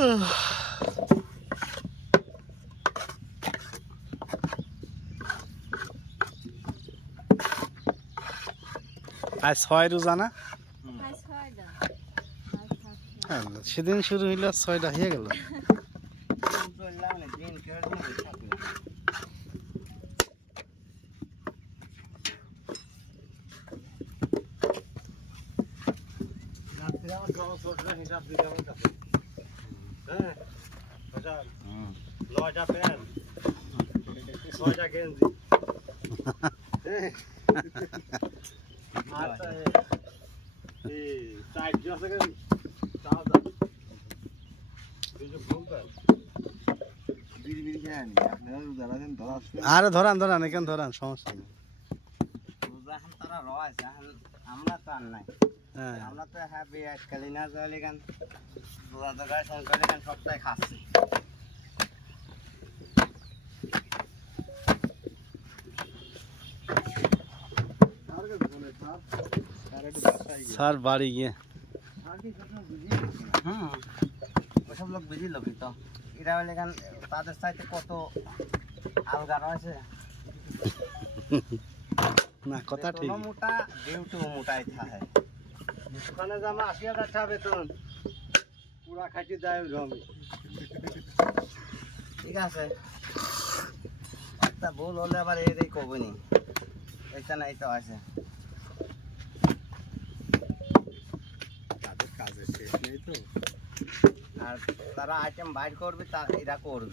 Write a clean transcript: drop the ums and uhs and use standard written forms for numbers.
আজ 6 রোজা না? সেদিন শুরু হইল 6টা হয়ে গেল। আরে ধরান ধরান এখান ধরান, সমস্যা নেই। তারা রয়েছে আমরা তো আর নাই, আমরা তো হ্যাপি আজকাল না যাইলে গান দোকান সংসারে গান সবটাই খাচ্ছি। স্যার বাড়ি গিয়ে ওসব লোক বুঝি লোকই তো এরা হলে গান তাদের সাথে কত আলগা রয়েছে না, কথা ঠিক। মোটা ডিউটি মোটাই থাকে, ওখানে জামা 80,000 টাকা বেতন, পুরা খাইতে যায় জমি। ঠিক আছে, একটা ভুল হলে আবার এটাই করবেনি, এটা নাই তো আছে। তাদের কাজের শেষ নেই তো, আর তারা আইটেম বাইর করবে তা এরা করবে।